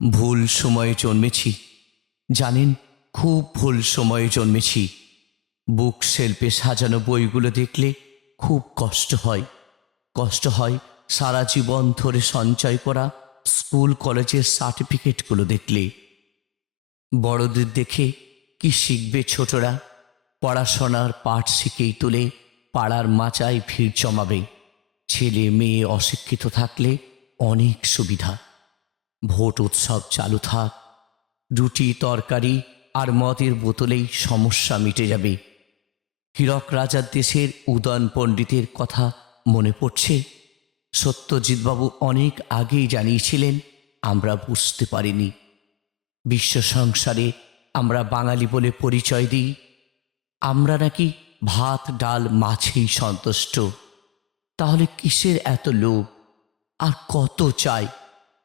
ভুল সময়ে জন্মেছি, জানেন, খুব ভুল সময়ে জন্মেছি। বুক শেলফে সাজানো বইগুলো দেখলে খুব কষ্ট হয় সারা জীবন ধরে সঞ্চয় করা স্কুল কলেজের সার্টিফিকেটগুলো দেখলে। বড়দের দেখে কি শিখবে ছোটরা? পড়াশোনার পাঠ শিখেই তুলে পাড়ার মাচায় ভিড় জমাবে। ছেলে মেয়ে অশিক্ষিত থাকলে অনেক সুবিধা। ভোট উৎসব চালু থাক, রুটি তরকারি আর মদের বোতলেই সমস্যা মিটে যাবে। হীরক রাজার দেশের উদয়ন পণ্ডিতের কথা মনে পড়ছে? সত্যজিৎবাবু অনেক আগেই জানিয়েছিলেন, আমরা বুঝতে পারিনি। বিশ্ব সংসারে আমরা বাঙালি বলে পরিচয় দিই, আমরা নাকি ভাত ডাল মাছেই সন্তুষ্ট। তাহলে কিসের এত লোভ? আর কত চাই?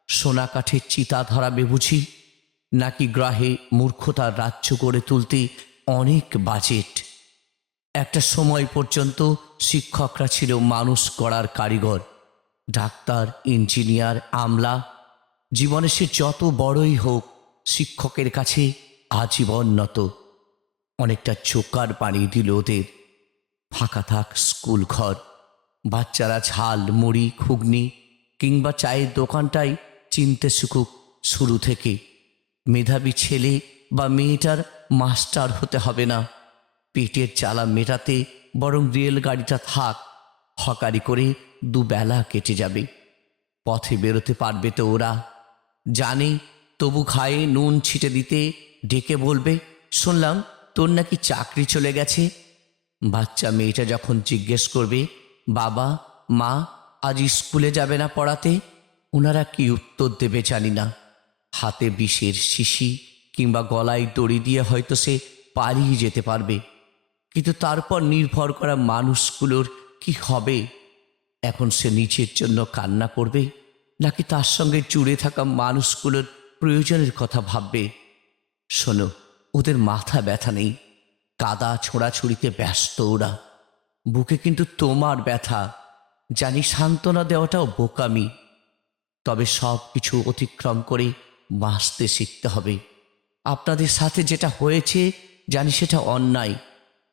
সোনা কাঠের চিতা ধরাবে বুঝি? নাকি গ্রাহে মূর্খতার রাজ্য গড়ে তুলতে অনেক বাজেট? একটা সময় পর্যন্ত শিক্ষকরা ছিল মানুষ গড়ার কারিগর। ডাক্তার, ইঞ্জিনিয়ার, আমলা, জীবনে সে যত বড়ই হোক, শিক্ষকের কাছে আজীবন নত। অনেকটা চোকার বানিয়ে দিল ওদের। ফাঁকা থাক স্কুল ঘর, বাচ্চারা ঝাল মুড়ি ঘুগনি কিংবা চায়ের দোকানটাই চিনতে শিখুক শুরু থেকে। মেধাবী ছেলে বা মেয়েটার মাস্টার হতে হবে না। পেটের জ্বালা মেটাতে বরং রেলগাড়িটা থাক, হকারি করে দুবেলা কেটে যাবে। পথে বেরোতে পারবে তো ওরা, জানে, তবু খায়ে নুন ছিটে দিতে ডেকে বলবে, শুনলাম তোর নাকি চাকরি চলে গেছে। বাচ্চা মেয়েটা যখন জিজ্ঞেস করবে, বাবা মা আজ স্কুলে যাবে না পড়াতে, ওনারা কি উত্তর দেবে জানি না। হাতে বিষের শিশি কিংবা গলায় দড়ি দিয়ে হয়তো সে পালিয়ে যেতে পারবে, কিন্তু তারপর নির্ভর করা মানুষগুলোর কি হবে? এখন সে নিজের জন্য কান্না করবে, নাকি তার সঙ্গে জুড়ে থাকা মানুষগুলোর প্রয়োজনের কথা ভাববে? শোনো, ওদের মাথা ব্যথা নেই, কাদা ছোঁড়াছুড়িতে ব্যস্ত ওরা। বুকে কিন্তু তোমার ব্যথা। জানি সান্ত্বনা দেওয়াটাও বোকামি, তবে সব কিছু অতিক্রম করে বাঁচতে শিখতে হবে। আপনাদের সাথে যেটা হয়েছে জানি সেটা অন্যায়,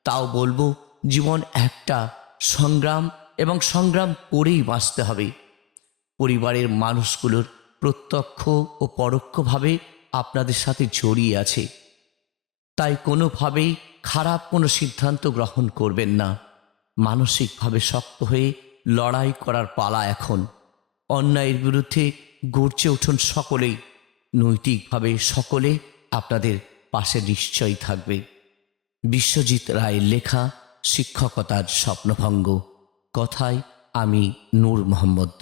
তাও বলবো জীবন একটা সংগ্রাম, এবং সংগ্রাম করেই বাঁচতে হবে। পরিবারের মানুষগুলোর প্রত্যক্ষ ও পরোক্ষভাবে আপনাদের সাথে জড়িয়ে আছে, তাই কোনোভাবেই খারাপ কোনো সিদ্ধান্ত গ্রহণ করবেন না। মানসিকভাবে শক্ত হয়ে লড়াই করার পালা এখন। অন্যায়ের বিরুদ্ধে গর্জে উঠুন সকলেই। নৈতিকভাবে সকলে আপনাদের পাশে নিশ্চয়ই থাকবে। বিশ্বজিৎ রায়ের লেখা শিক্ষকতার স্বপ্নভঙ্গ। কথায় আমি নূর মোহাম্মদ।